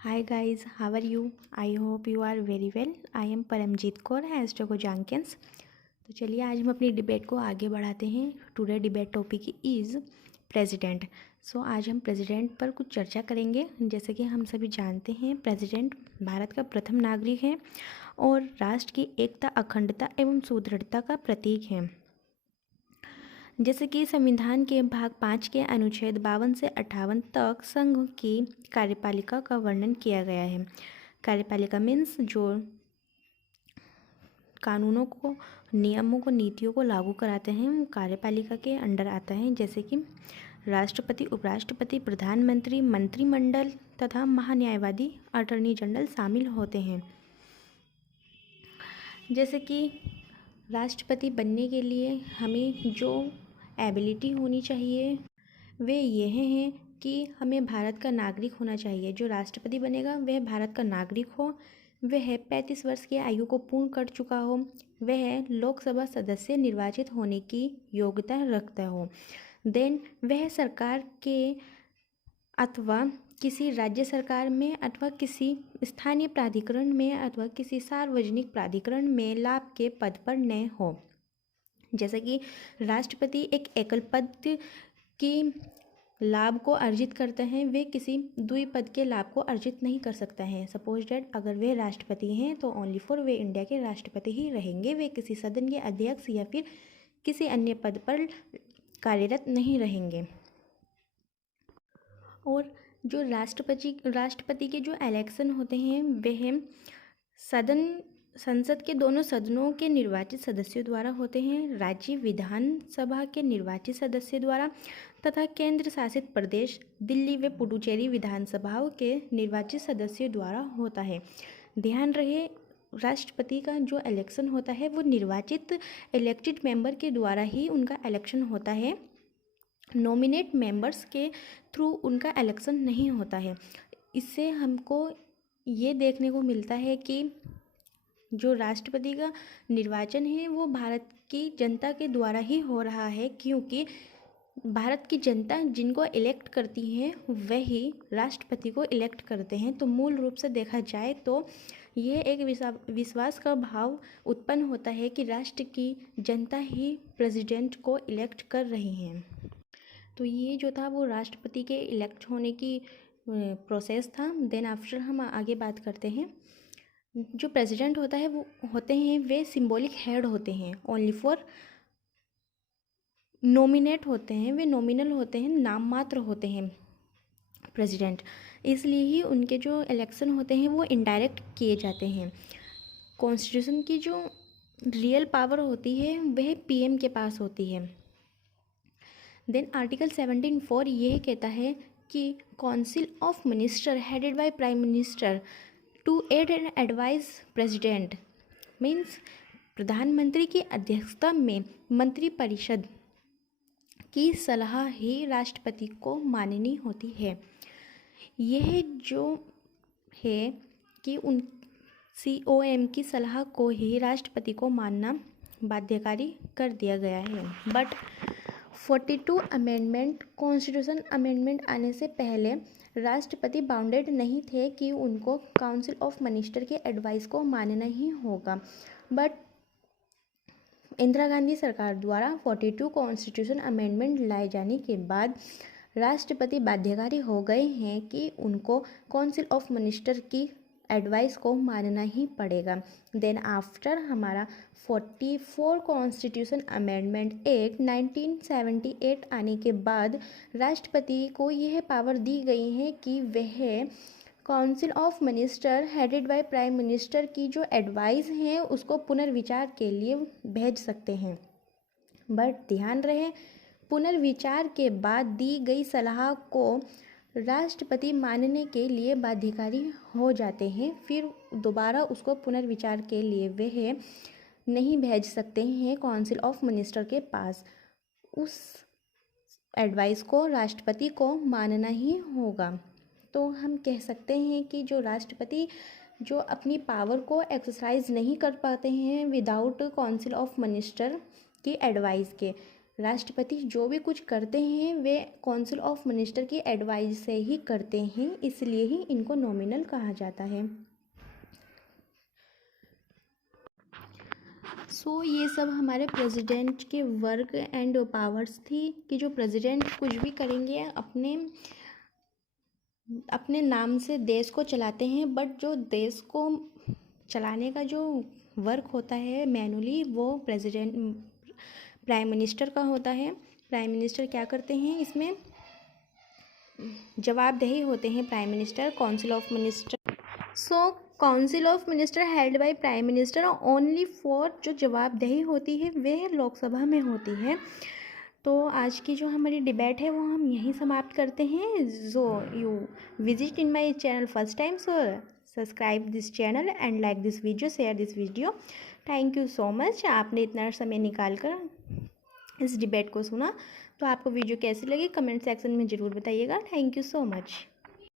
Hi guys, how are you? I hope you are very well. I am Paramjeet Kaur hashtag जांकियंस। तो चलिए आज हम अपनी डिबेट को आगे बढ़ाते हैं। Today debate topic is president. आज हम प्रेसिडेंट पर कुछ चर्चा करेंगे। जैसे कि हम सभी जानते हैं प्रेसिडेंट भारत का प्रथम नागरिक है और राष्ट्र की एकता, अखंडता एवं सुदृढ़ता का प्रतीक है। जैसे कि संविधान के भाग 5 के अनुच्छेद 52 से 58 तक संघ की कार्यपालिका का वर्णन किया गया है। कार्यपालिका मीन्स जो कानूनों को, नियमों को, नीतियों को लागू कराते हैं वो कार्यपालिका के अंडर आता है। जैसे कि राष्ट्रपति, उपराष्ट्रपति, प्रधानमंत्री, मंत्रिमंडल तथा महान्यायवादी, अटॉर्नी जनरल शामिल होते हैं। जैसे कि राष्ट्रपति बनने के लिए हमें जो एबिलिटी होनी चाहिए वे यह हैं कि हमें भारत का नागरिक होना चाहिए। जो राष्ट्रपति बनेगा वह भारत का नागरिक हो, वह 35 वर्ष की आयु को पूर्ण कर चुका हो, वह लोकसभा सदस्य निर्वाचित होने की योग्यता रखता हो, देन वह सरकार के अथवा किसी राज्य सरकार में अथवा किसी स्थानीय प्राधिकरण में अथवा किसी सार्वजनिक प्राधिकरण में लाभ के पद पर न हो। जैसे कि राष्ट्रपति एक एकल पद की लाभ को अर्जित करते हैं, वे किसी द्विपद के लाभ को अर्जित नहीं कर सकता है। सपोज डैट अगर वे राष्ट्रपति हैं तो ओनली फॉर वे इंडिया के राष्ट्रपति ही रहेंगे, वे किसी सदन के अध्यक्ष या फिर किसी अन्य पद पर कार्यरत नहीं रहेंगे। और जो राष्ट्रपति के जो इलेक्शन होते हैं वह संसद के दोनों सदनों के निर्वाचित सदस्यों द्वारा होते हैं, राज्य विधानसभा के निर्वाचित सदस्य द्वारा तथा केंद्र शासित प्रदेश दिल्ली व पुडुचेरी विधानसभाओं के निर्वाचित सदस्यों द्वारा होता है। ध्यान रहे राष्ट्रपति का जो इलेक्शन होता है वो निर्वाचित इलेक्टेड मेंबर के द्वारा ही उनका इलेक्शन होता है, नॉमिनेट मेंबर्स के थ्रू उनका इलेक्शन नहीं होता है। इससे हमको ये देखने को मिलता है कि जो राष्ट्रपति का निर्वाचन है वो भारत की जनता के द्वारा ही हो रहा है, क्योंकि भारत की जनता जिनको इलेक्ट करती हैं वही राष्ट्रपति को इलेक्ट करते हैं। तो मूल रूप से देखा जाए तो यह एक विश्वास का भाव उत्पन्न होता है कि राष्ट्र की जनता ही प्रेसिडेंट को इलेक्ट कर रही हैं। तो ये जो था वो राष्ट्रपति के इलेक्ट होने की प्रोसेस था। देन आफ्टर हम आगे बात करते हैं। जो प्रेसिडेंट होता है वो होते हैं वे सिंबॉलिक हेड होते हैं, ओनली फॉर नॉमिनेट होते हैं, वे नॉमिनल होते हैं, नाम मात्र होते हैं प्रेसिडेंट, इसलिए ही उनके जो इलेक्शन होते हैं वो इनडायरेक्ट किए जाते हैं। कॉन्स्टिट्यूशन की जो रियल पावर होती है वह पीएम के पास होती है। देन आर्टिकल 17(4) यह कहता है कि council of minister headed by prime minister to aid and advise president means प्रधानमंत्री की अध्यक्षता में मंत्रिपरिषद की सलाह ही राष्ट्रपति को माननी होती है। यह जो है कि उन COM की सलाह को ही राष्ट्रपति को मानना बाध्यकारी कर दिया गया है। बट 42 अमेंडमेंट, कॉन्स्टिट्यूशन अमेंडमेंट आने से पहले राष्ट्रपति बाउंडेड नहीं थे कि उनको काउंसिल ऑफ मिनिस्टर के एडवाइस को मानना ही होगा। बट इंदिरा गांधी सरकार द्वारा 42 कॉन्स्टिट्यूशन अमेंडमेंट लाए जाने के बाद राष्ट्रपति बाध्यकारी हो गए हैं कि उनको काउंसिल ऑफ मिनिस्टर की एडवाइस को मानना ही पड़ेगा। देन आफ्टर हमारा 44 कॉन्स्टिट्यूशन अमेंडमेंट एक्ट 1978 आने के बाद राष्ट्रपति को यह पावर दी गई है कि वह council of minister headed by prime minister की जो एडवाइस हैं उसको पुनर्विचार के लिए भेज सकते हैं। बट ध्यान रहे पुनर्विचार के बाद दी गई सलाह को राष्ट्रपति मानने के लिए बाध्यकारी हो जाते हैं, फिर दोबारा उसको पुनर्विचार के लिए वह नहीं भेज सकते हैं काउंसिल ऑफ मिनिस्टर के पास। उस एडवाइस को राष्ट्रपति को मानना ही होगा। तो हम कह सकते हैं कि जो राष्ट्रपति जो अपनी पावर को एक्सरसाइज नहीं कर पाते हैं विदाउट काउंसिल ऑफ मिनिस्टर की एडवाइस के, राष्ट्रपति जो भी कुछ करते हैं वे काउंसिल ऑफ मिनिस्टर की एडवाइस से ही करते हैं, इसलिए ही इनको नॉमिनल कहा जाता है। ये सब हमारे प्रेसिडेंट के वर्क एंड पावर्स थी कि जो प्रेसिडेंट कुछ भी करेंगे अपने नाम से देश को चलाते हैं, बट जो देश को चलाने का जो वर्क होता है मैनुअली वो प्राइम मिनिस्टर का होता है। प्राइम मिनिस्टर क्या करते हैं, इसमें जवाबदेही होते हैं prime minister. Council of minister council of minister held by prime minister only for, जो जवाबदेही होती है वह लोकसभा में होती है। तो आज की जो हमारी डिबेट है वो हम यहीं समाप्त करते हैं। जो you visit in my channel first time, so subscribe this channel and like this video, share this video. Thank you so much, आपने इतना समय निकाल कर इस डिबेट को सुना। तो आपको वीडियो कैसी लगी कमेंट सेक्शन में ज़रूर बताइएगा। Thank you so much.